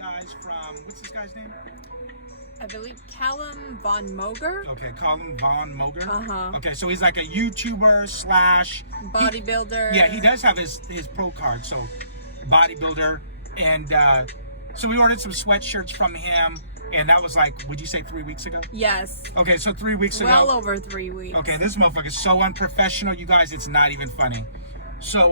guys from, what's this guy's name? I believe Callum Von Moger. Okay, Callum Von Moger. Uh-huh. Okay, so he's like a YouTuber slash... bodybuilder. He does have his pro card, so bodybuilder. And so we ordered some sweatshirts from him, and that was like, would you say 3 weeks ago? Yes. Okay, so 3 weeks ago. Well over 3 weeks. Okay, this motherfucker's so unprofessional, you guys, it's not even funny. So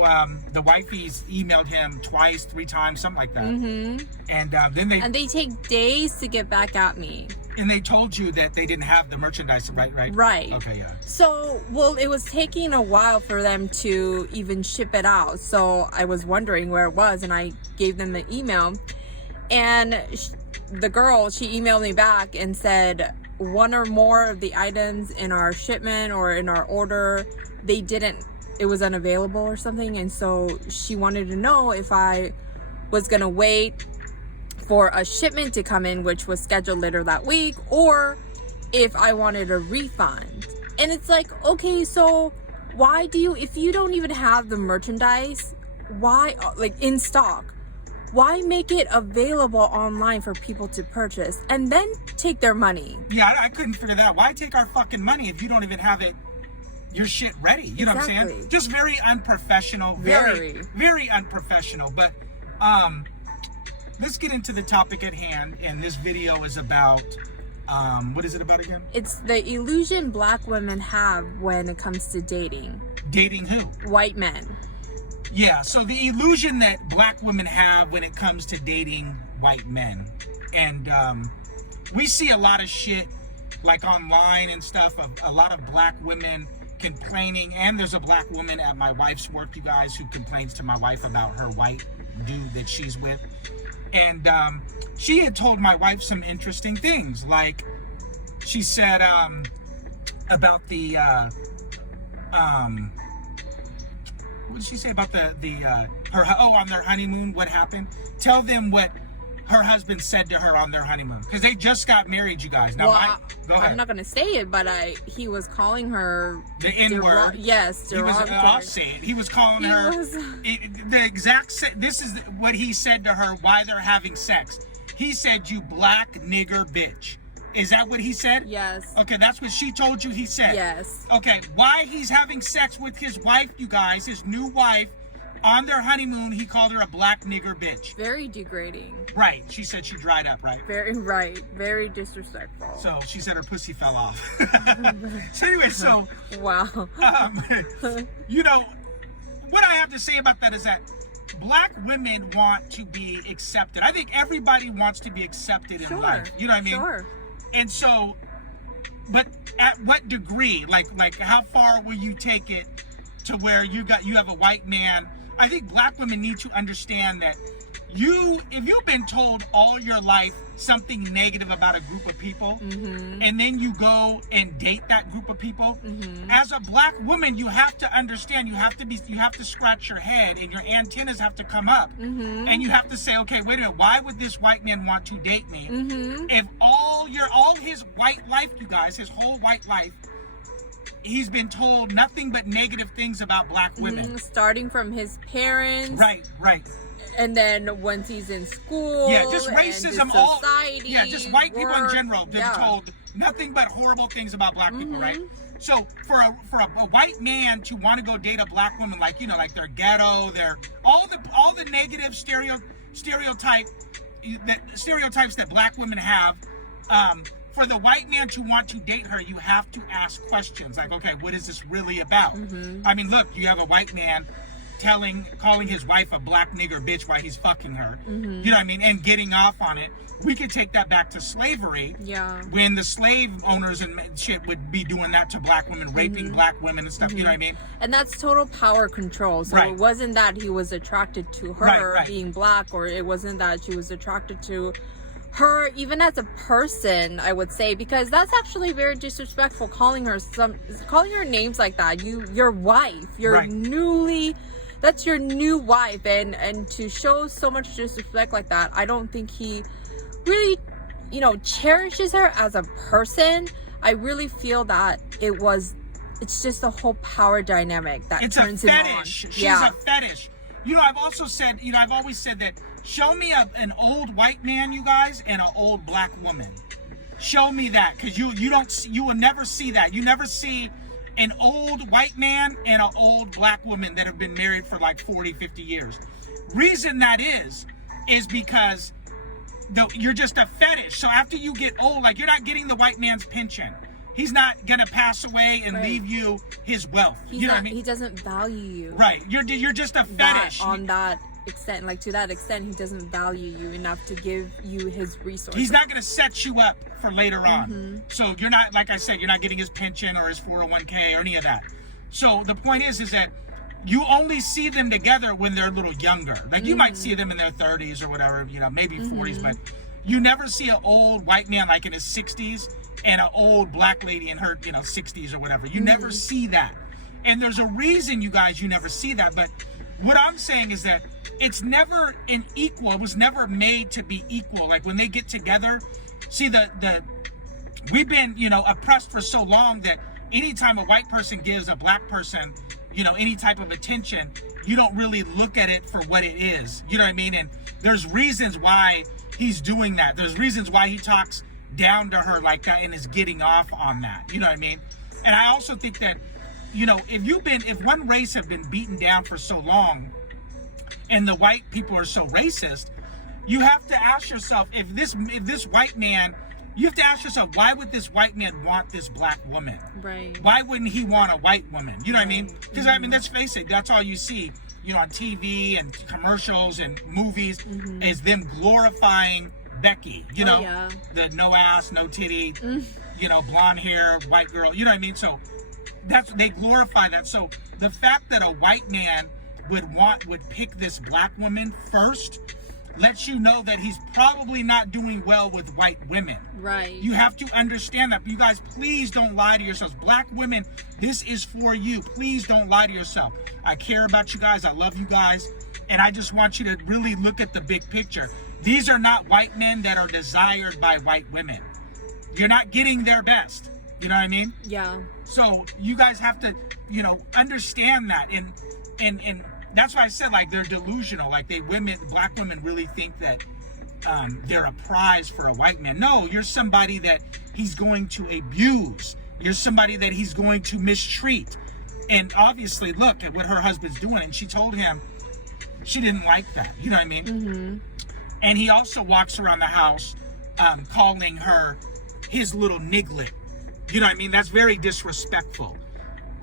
the wifeys emailed him twice, 3 times, something like that. Mm-hmm. And then they take days to get back at me. And they told you that they didn't have the merchandise, right? Right. Okay, yeah. So, well, it was taking a while for them to even ship it out. So I was wondering where it was, and I gave them the email. And the girl, she emailed me back and said one or more of the items in our shipment or in our order, it was unavailable or something. And so she wanted to know if I was going to wait for a shipment to come in, which was scheduled later that week, or if I wanted a refund. And it's like, okay, so why do you, if you don't even have the merchandise, why, like in stock, why make it available online for people to purchase and then take their money? Yeah, I couldn't figure that. Why take our fucking money if you don't even have it, your shit ready? You know what I'm saying? Just very unprofessional. Very, very unprofessional. But let's get into the topic at hand. And this video is about, what is it about again? It's the illusion black women have when it comes to dating. Dating who? White men. Yeah, so the illusion that black women have when it comes to dating white men. And we see a lot of shit like online and stuff of a lot of black women complaining. And there's a black woman at my wife's work, you guys, who complains to my wife about her white dude that she's with. And she had told my wife some interesting things. Like she said about the what did she say about on their honeymoon, what happened? Tell them what her husband said to her on their honeymoon, because they just got married, you guys. Now, well, go ahead. I'm not going to say it, but he was calling her the N-word. Yes, I'll say it. He was calling her the exact. This is what he said to her while they're having sex. He said, "You black nigger bitch." Is that what he said? Yes. Okay, that's what she told you he said. Yes. Okay, why he's having sex with his wife, you guys, his new wife, on their honeymoon, he called her a black nigger bitch. Very degrading. Right. She said she dried up, right? Very disrespectful. So she said her pussy fell off. So anyway, wow. You know, what I have to say about that is that black women want to be accepted. I think everybody wants to be accepted in life. You know what I mean? Sure. And so, but at what degree? Like how far will you take it to where you have a white man? I think black women need to understand that if you've been told all your life something negative about a group of people, and then you go and date that group of people, as a black woman, you have to understand, you have to scratch your head and your antennas have to come up, and you have to say, okay, wait a minute, why would this white man want to date me? If all his white life, you guys, his whole white life, he's been told nothing but negative things about black women. Starting from his parents. Right. And then once he's in school. Yeah, just racism, society. Just white people in general been told nothing but horrible things about black people, right? So for a white man to want to go date a black woman, like, you know, like they're ghetto, they're all the negative stereotypes that black women have, for the white man to want to date her, you have to ask questions like, okay, what is this really about? I mean, look, you have a white man calling his wife a black nigger bitch while he's fucking her. You know what I mean? And getting off on it. We could take that back to slavery. Yeah. When the slave owners and shit would be doing that to black women, raping black women and stuff. You know what I mean? And that's total power control. So it wasn't that he was attracted to her being black, or it wasn't that she was attracted to her even as a person, I would say, because that's actually very disrespectful, calling her names like that. Your wife, that's your new wife, and to show so much disrespect like that, I don't think he really, cherishes her as a person. I really feel that it's just the whole power dynamic that turns him on. She's a fetish. I've always said that Show me an old white man, you guys, and an old black woman. Show me that, because you will never see that. You never see an old white man and an old black woman that have been married for like 40, 50 years. Reason that is because you're just a fetish. So after you get old, like, you're not getting the white man's pension. He's not gonna pass away and leave you his wealth. You know what I mean? He doesn't value you. Right. You're just a fetish. On that extent, like, to that extent, he doesn't value you enough to give you his resources. He's not gonna set you up for later on. So you're not, like I said, you're not getting his pension or his 401k or any of that. So the point is that you only see them together when they're a little younger. Like, you might see them in their 30s or whatever, you know, maybe 40s, but you never see an old white man like in his 60s and an old black lady in her, you know, 60s or whatever. You never see that. And there's a reason, you guys, you never see that. But what I'm saying is that it's never an equal. It was never made to be equal. Like, when they get together, see, we've been, you know, oppressed for so long that anytime a white person gives a black person, you know, any type of attention, you don't really look at it for what it is. You know what I mean? And there's reasons why he's doing that. There's reasons why he talks down to her like that and is getting off on that. You know what I mean? And I also think that, you know, if one race have been beaten down for so long and the white people are so racist, you have to ask yourself, if this white man, you have to ask yourself, why would this white man want this black woman? Right. Why wouldn't he want a white woman? You know what I mean? Because, I mean, let's face it, that's all you see, you know, on TV and commercials and movies, is them glorifying Becky, you know, the no ass, no titty, you know, blonde hair, white girl, you know what I mean? So they glorify that. So the fact that a white man would pick this black woman first lets you know that he's probably not doing well with white women. Right. You have to understand that. You guys, please don't lie to yourselves. Black women, this is for you. Please don't lie to yourself. I care about you guys. I love you guys. And I just want you to really look at the big picture. These are not white men that are desired by white women. You're not getting their best. You know what I mean? Yeah. So you guys have to, you know, understand that. And that's why I said, like, they're delusional. Like, black women really think that they're a prize for a white man. No, you're somebody that he's going to abuse. You're somebody that he's going to mistreat. And obviously, look at what her husband's doing. And she told him she didn't like that. You know what I mean? And he also walks around the house calling her his little niglet. You know what I mean? That's very disrespectful.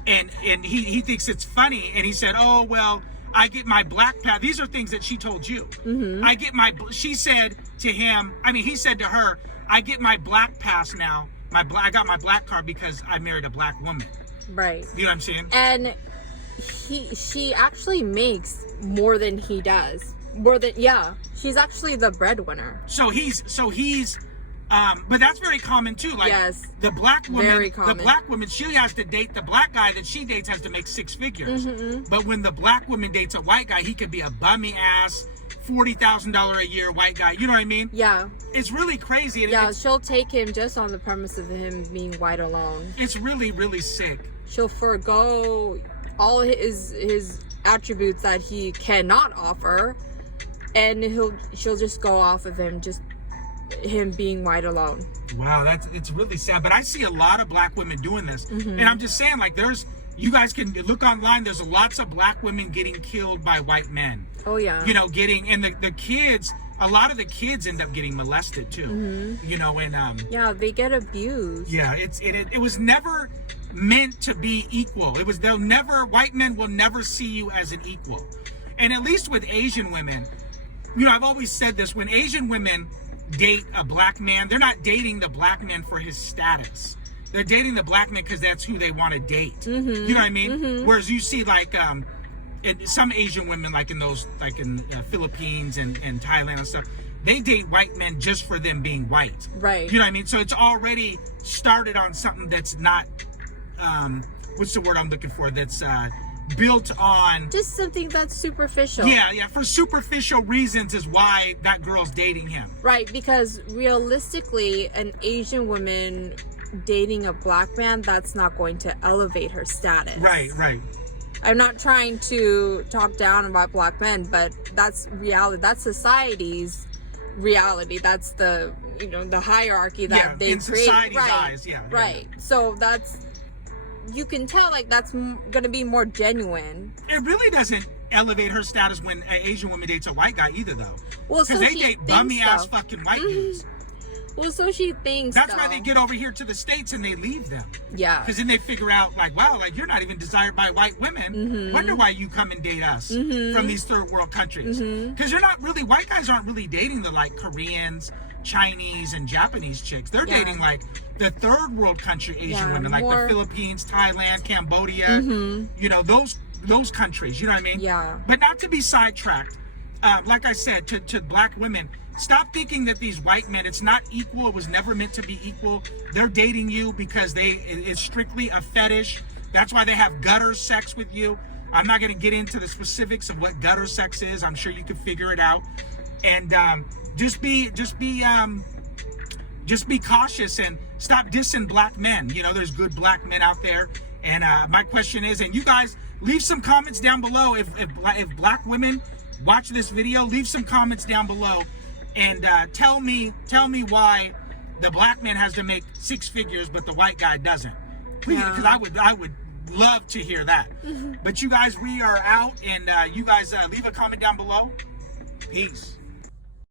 And he thinks it's funny. And he said, oh, well, I get my black pass. These are things that she told you. She said to him, he said to her, I get my black pass now. I got my black card because I married a black woman. Right. You know what I'm saying? And she actually makes more than he does. She's actually the breadwinner. So he's but that's very common too. Like, yes, the black woman, very common. The black woman, she has to date the black guy that she dates has to make 6 figures. But when the black woman dates a white guy, he could be a bummy ass, $40,000 a year white guy. You know what I mean? Yeah. It's really crazy. Yeah, she'll take him just on the premise of him being white alone. It's really, really sick. She'll forego all his attributes that he cannot offer, and she'll just go off of him being white alone. Wow, it's really sad. But I see a lot of black women doing this. And I'm just saying, like, you guys can look online, there's lots of black women getting killed by white men. Oh yeah. You know, and the kids, a lot of the kids end up getting molested too. You know, and yeah, they get abused. Yeah, it was never meant to be equal. White men will never see you as an equal. And at least with Asian women, you know, I've always said this, when Asian women date a black man, they're not dating the black man for his status. They're dating the black man because that's who they want to date. You know what I mean? Whereas you see, like, some Asian women, like in Philippines and Thailand and stuff, they date white men just for them being white. Right. You know what I mean? So it's already started on something that's not, what's the word I'm looking for? That's built on just something that's superficial. Yeah, for superficial reasons is why that girl's dating him. Right, because realistically, an Asian woman dating a black man, that's not going to elevate her status. Right. I'm not trying to talk down about black men, but that's reality. That's society's reality. That's the, you know, the hierarchy that they in create. society's Right. eyes, Right. So that's, you can tell like that's gonna be more genuine. It really doesn't elevate her status when an Asian woman dates a white guy either, though. Well, Because so they she date thinks bummy ass so. fucking white dudes. Well, so she thinks. That's though. why they get over here to the States and they leave them. Yeah. Because then they figure out, like, wow, like, you're not even desired by white women. Wonder why you come and date us from these third world countries. Because you're not really, white guys aren't really dating the, like, Koreans, Chinese, and Japanese chicks. They're dating, like, the third world country Asian women, like the Philippines, Thailand, Cambodia, you know, those countries, you know what I mean? Yeah. But not to be sidetracked, like I said, to black women, stop thinking that these white men, it's not equal. It was never meant to be equal. They're dating you because it's strictly a fetish. That's why they have gutter sex with you. I'm not going to get into the specifics of what gutter sex is. I'm sure you can figure it out. And just be cautious and stop dissing black men. You know, there's good black men out there. And my question is, and you guys leave some comments down below. If black women watch this video, leave some comments down below. And tell me why the black man has to make 6 figures, but the white guy doesn't. Please, because I would love to hear that. But you guys, we are out, and you guys leave a comment down below. Peace.